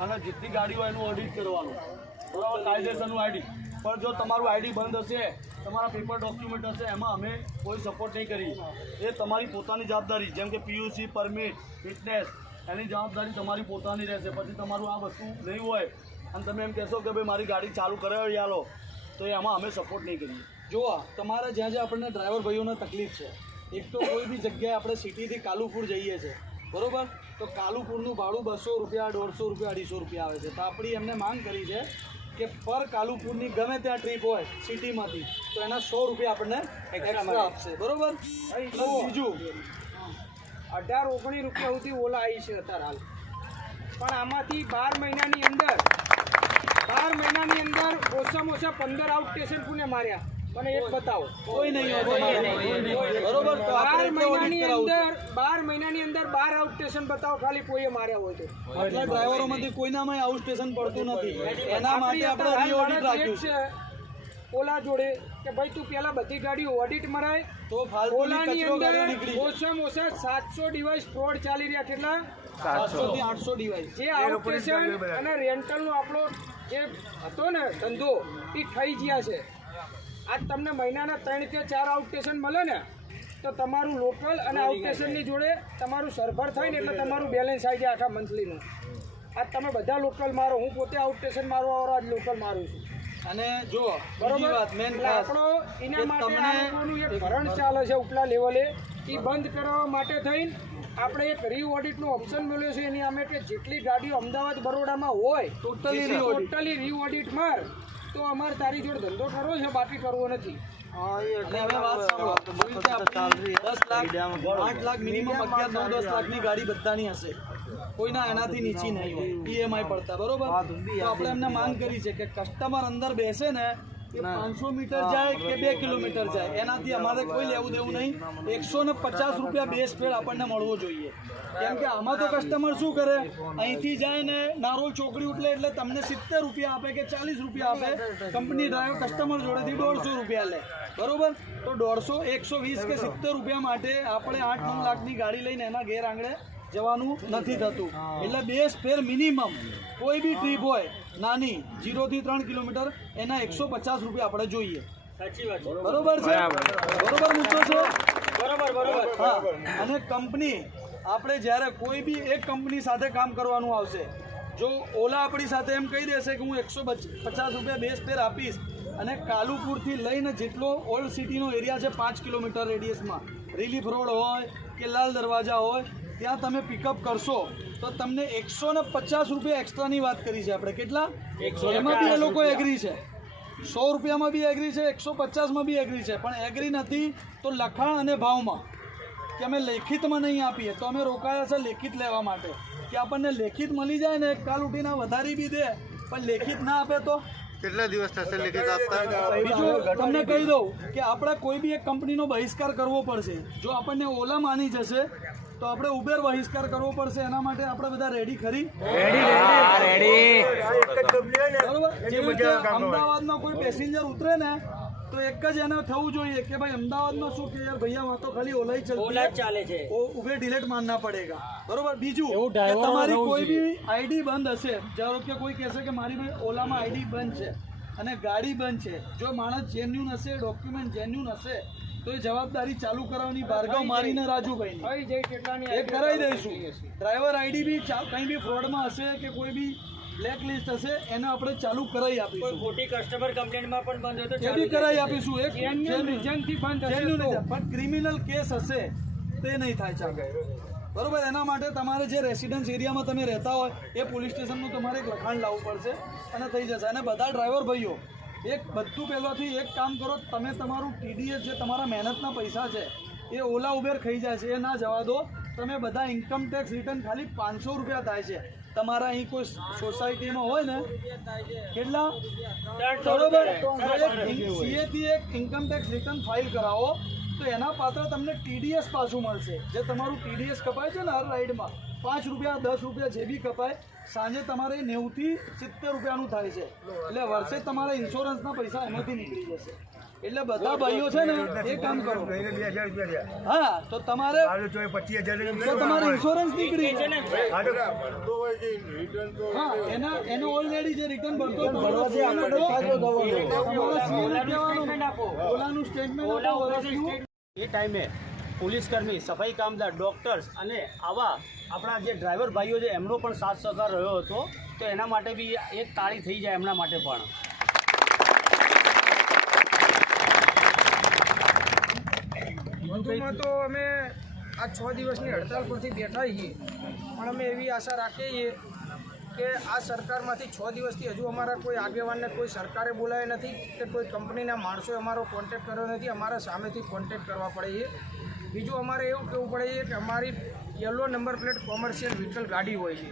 અને જેટલી ગાડી હોય એનું ઓડિટ કરવાનું, બરાબર, કાયદેસરનું આઈડી. પણ જો તમારું આઈડી બંધ હશે, તમારા પેપર ડોક્યુમેન્ટ હશે, એમાં અમે કોઈ સપોર્ટ નહીં કરી. એ તમારી પોતાની જવાબદારી, જેમ કે પીયુસી, પરમિટ, ફિટનેસ, એની જવાબદારી તમારી પોતાની રહેશે. પછી તમારું આ વસ્તુ નહીં હોય અને તમે એમ કહેશો કે ભાઈ મારી ગાડી ચાલુ કરાવી આલો, તો એમાં અમે સપોર્ટ નહીં કરીએ. જુઓ, તમારે જ્યાં જ્યાં આપણને ડ્રાઈવર ભાઈઓને તકલીફ છે, એક તો કોઈ બી જગ્યાએ આપણે સિટીથી કાલુપુર જઈએ છીએ, બરાબર, તો કાલુપુરનું ભાડું 200 રૂપિયા, 150 રૂપિયા, 250 રૂપિયા આવે છે. તો આપણી એમને માંગ કરી છે કે પર કાલુપુરની ગમે ત્યાં ટ્રીપ હોય સિટીમાંથી તો એના 100 રૂપિયા આપણને એક્સ્ટ્રા આપશે, બરાબર. બીજું 18-19 રૂપિયા સુધી ઓલા આવી છે અત્યારે હાલ, પણ આમાંથી 12 મહિનાની અંદર ઓછામાં ઓછા 15 આઉટ સ્ટેશન પુણે માર્યા. મને એક બતાવો. કોઈ નહીં બરોબર. 12 મહિનાની અંદર 12 આઉટ સ્ટેશન બતાવો ખાલી કોઈએ માર્યા હોય તો. આટલા ડ્રાઈવરોમાંથી કોઈનામાં આઉટ સ્ટેશન પડતું નથી. એના માટે આપણે રીઓડિટ રાખ્યું છે ઓલા જોડે કે ભાઈ તું પેલા બધી ગાડીઓ ઓડિટ મરાય તો ફાલતુની ઓલાની કચરો અંદર ગાડીઓ નીકળી જાય. ઓછામાં ઓછા 700 ડિવાઇસ ફ્રોડ ચાલી રહ્યા. કેટલા? 700 થી 800 ડિવાઇસ. જે આઉટ સ્ટેશન અને રેન્ટલનો આપણો જે હતો ને ધંધો એ થઈ ગયા છે. આજ તમને મહિનાના 3 કે 4 આઉટ સ્ટેશન મળે ને તો તમારું લોકલ અને આઉટ સ્ટેશનની જોડે તમારું સરભર થાય ને એટલે તમારું બેલેન્સ આવી જાય આખા મંથલીનું. આજ તમે બધા લોકલ મારો, હું પોતે આઉટ સ્ટેશન મારવા વાળો આજ લોકલ મારું છું. અને જો બીજી વાત મેન આપણો એના માટે આ લોકોનું એક ભરણ ચાલે છે ઉપલા લેવલે, એ બંધ કરવા માટે થઈને આપણે એક રીઓડિટનો ઓપ્શન મળ્યો છે. એની અમે કે જેટલી ગાડીઓ અમદાવાદ બરોડામાં હોય ટોટલી રીઓડિટ માર, તો અમારે તારી જોડે ધંધો કરવો છે, બાકી કરવો નથી. અને હવે વાત સાંભળો, 10 લાખ 8 લાખ મિનિમમ 11-9-10 લાખની ગાડી બધાની હશે, કોઈના એનાથી નીચી નહીં હોય ઈએમઆઈ પડતા, બરોબર. તો આપણે એમને માંગ કરી છે કે કસ્ટમર અંદર બેસે ને એ 500 મીટર જાય કે 2 કિલોમીટર જાય, એનાથી અમારે કોઈ લેવું દેવું નહીં. 150 રૂપિયા બેઝ ફેર આપણને મળવો જોઈએ. કેમ કે આમાં તો કસ્ટમર શું કરે, અહીંથી જાય ને નારોલ ચોકડી ઉતરે એટલે તમને 70 રૂપિયા આપે કે 40 રૂપિયા આપે, કંપની ડ્રાઈવર કસ્ટમર જોડેથી 150 રૂપિયા લે, બરોબર. તો 150, 120 કે 70 રૂપિયા માટે આપણે 8-9 લાખની ગાડી લઈને એના ઘેર આંગળે જવાનું નથી થતું. એટલે બેઝ ફેર મિનિમમ કોઈ બી ટ્રીપ હોય નાની 0 થી 3 કિલોમીટર એના 150 રૂપિયા આપણે જોઈએ. બરોબર છે, બરોબર મુદ્દો છે, બરોબર. હા, અને કંપની આપણે જ્યારે કોઈ બી એક કંપની સાથે કામ કરવાનું આવશે, જો ઓલા આપણી સાથે એમ કહી દેશે કે હું 150 રૂપિયા બેઝ ફેર આપીશ અને કાલુપુરથી લઈને જેટલો ઓલ્ડ સિટીનો એરિયા છે 5 કિલોમીટર રેડિયસમાં, રિલીફ રોડ હોય કે લાલ દરવાજા હોય, ત્યાં તમે પિકઅપ કરશો તો તમને 150 રૂપિયા એક્સ્ટ્રાની વાત કરી છે આપણે. કેટલા? એમાં બી એ લોકો એગ્રી છે, 100 રૂપિયામાં બી એગ્રી છે, 150માં બી એગ્રી છે, પણ એગ્રી નથી તો લખાણ અને ભાવમાં કે અમે લેખિતમાં નહીં આપીએ. તો અમે રોકાયા છે લેખિત લેવા માટે કે આપણને લેખિત મળી જાય ને, કાલ ઉઠીને વધારી બી દે પણ લેખિત ના આપે તો કેટલા દિવસ થશે લેખિત આપતા? બીજું તમને કહી દઉં કે આપણે કોઈ બી એક કંપનીનો બહિષ્કાર કરવો પડશે. જો આપણને ઓલા માની જશે તો આપણે ઉબેર બહિષ્કાર કરવો પડશે. એના માટે આપણે બધા રેડી ખરી? બરોબર. જેવી રીતે અમદાવાદમાં કોઈ પેસેન્જર ઉતરે ને તો એક જ એને થવું જોઈએ કે ભાઈ અમદાવાદમાં શું કે યાર ભૈયા વહાં તો ખાલી ઓલા ચાલે છે, ઉબેર ડિલેટ માનના પડેગા, બરોબર. બીજું કે તમારી કોઈ બી આઈડી બંધ હશે, ધારો કે કોઈ કહેશે કે મારી ઓલામાં આઈડી બંધ છે અને ગાડી બંધ છે, જો માણસ જેન્યુન હશે, ડોક્યુમેન્ટ જેન્યુન હશે તો એ જવાબદારી ચાલુ કરવાની ભાર્ગવ મારીને રાજુભાઈની એ કરાવી દઈશું. ડ્રાઈવર આઈડી બી કંઈ બી ફ્રોડમાં હશે કે કોઈ બી બ્લેક લિસ્ટ હશે એને આપણે ચાલુ કરાવી આપીશું. ખોટી કસ્ટમર કમ્પ્લેન્ટમાં પણ બંધ હોય તો એ બી કરાવી આપીશું. એક રીઝનથી બંધ હશે પણ ક્રિમિનલ કેસ હશે તે નહીં થાય ચાલે, બરોબર. એના માટે તમારે જે રેસિડન્સ એરિયામાં તમે રહેતા હોય એ પોલીસ સ્ટેશનનું તમારે એક લખાણ લાવવું પડશે અને થઈ જશે. અને બધા ડ્રાઈવર ભાઈઓ એક બધું પહેલાંથી એક કામ કરો, તમે તમારું ટીડીએસ જે તમારા મહેનતના પૈસા છે એ ઓલા ઉબેર ખાઈ જાય છે, એ ના જવા દો. તમે બધા ઇન્કમ ટેક્સ રિટર્ન ખાલી 500 રૂપિયા થાય છે. તમારા અહીં કોઈ સોસાયટીમાં હોય ને કેટલા, બરોબર, સીએથી એક ઇન્કમ ટેક્સ રિટર્ન ફાઇલ કરાવો તો એના પાત્ર તમને ટીડીએસ પાછું મળશે. જે તમારું ટીડીએસ કપાય છે ને હર રાઇડમાં 5 રૂપિયા 10 રૂપિયા જે બી કપાય સાંજે તમારે 90 થી 70 રૂપિયાનું થાય છે એટલે વર્ષે તમારા ઇન્સ્યોરન્સના પૈસા એમાંથી નીકળી જશે એટલે બધા ભાઈઓ છે ને એ કામ કરો હા તો તમારે ઇન્સ્યોરન્સ નીકળી જાય હા એનો ઓલરેડી જે રિટર્ન ભરતો ઓલાનું સ્ટેટમેન્ટ આપો વર્ષનું એ ટાઈમે પોલીસકર્મી સફાઈ કામદાર ડૉક્ટર્સ અને આવા આપણા જે ડ્રાઈવર ભાઈઓ છે એમનો પણ સાથ સહકાર રહ્યો હતો તો એના માટે બી એક તાળી થઈ જાય એમના માટે પણ વધુમાં તો અમે આ 6 દિવસની હડતાલ પરથી બેઠા છીએ પણ અમે એવી આશા રાખીએ છીએ કે આ સરકારમાંથી 6 દિવસથી હજુ અમારા કોઈ આગેવાનને કોઈ સરકારે બોલાવ્યા નથી કે કોઈ કંપનીના માણસોએ અમારો કોન્ટેક્ટ કર્યો નથી અમારા સામેથી કોન્ટેક્ટ કરવા પડે છે બીજું અમારે એવું કહેવું પડે છે કે અમારી yellow number plate commercial vehicle ગાડી હોય છે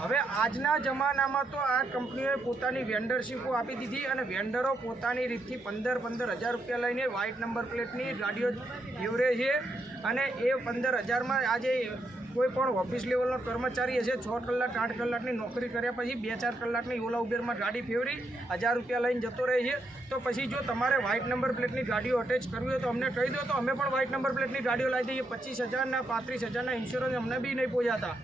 હવે આજના જમાનામાં તો આ કંપનીઓએ પોતાની વેન્ડરશીપો આપી દીધી અને વેન્ડરો પોતાની રીતથી 15,000 રૂપિયા લઈને વ્હાઇટ નંબર પ્લેટની ગાડીઓ ફેવરે છે અને એ 15,000માં આજે કોઈ પણ ઓફિસ લેવલનો કર્મચારી હશે 6 કલાક 8 કલાકની નોકરી કર્યા પછી 2-4 કલાકની ઓલા ઉબેરમાં ગાડી ફેવરી 1000 રૂપિયા લઈને જતો રહે છે તો પછી જો તમારે વ્હાઇટ નંબર પ્લેટની ગાડીઓ અટેચ કરવી હોય તો અમને કહી દો તો અમે પણ વ્હાઇટ નંબર પ્લેટની ગાડીઓ લાવી દઈએ 25,000 35,000 ઇન્સ્યોરન્સ અમને બી નહીં પહોંચાતા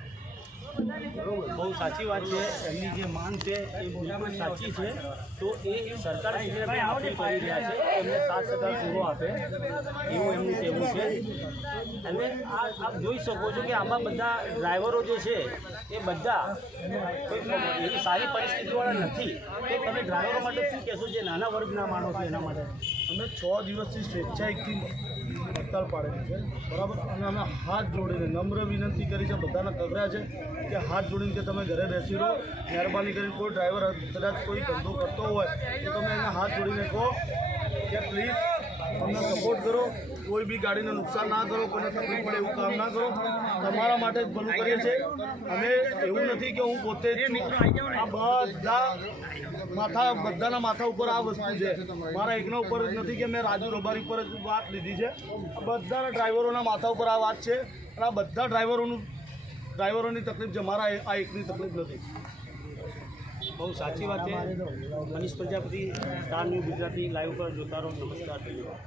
બહુ સાચી વાત છે એમની જે માંગ છે એ બિલકુલ સાચી છે તો એ સરકાર અપીલ કરી રહ્યા છે એમને સાથ સહકાર પૂરો આપે એવું એમનું કહેવું છે અને આપ જોઈ શકો છો કે આમાં બધા ડ્રાઈવરો જે છે એ બધા કોઈ એવી સારી પરિસ્થિતિવાળા નથી તો તમે ડ્રાઈવરો માટે શું કહેશો જે નાના વર્ગના માણસો એના માટે અમે 6 દિવસથી સ્વેચ્છાએકથી હડતાલ પાડેલી છે બરાબર અને અમે હાથ જોડીને નમ્ર વિનંતી કરી છે બધાને કગર્યા છે કે હાથ જોડીને કે તમે ઘરે બેસી રહો મહેરબાની કરીને કોઈ ડ્રાઈવર કદાચ કોઈ ધંધો કરતો હોય તો તમે એને હાથ જોડીને કહો કે પ્લીઝ અમને સપોર્ટ કરો કોઈ બી ગાડીને નુકસાન ના કરો કોઈને તકલીફ પડે એવું કામ ના કરો તમારા માટે જ ભલું કરીએ છીએ અમે એવું નથી કે હું પોતે જ છું આ બધાના માથા ઉપર આ વસ્તુ છે મારા એકના ઉપર જ નથી કે મેં રાજુ રબારી પર જ વાત લીધી છે બધાના ડ્રાઈવરોના માથા ઉપર આ વાત છે અને આ બધા ડ્રાઈવરોની તકલીફ છે મારા આ એકની તકલીફ નથી બહુ સાચી વાત છે Manish Prajapati star news Gujarati live પર જોતા રહો નમસ્કાર ધન્યવાદ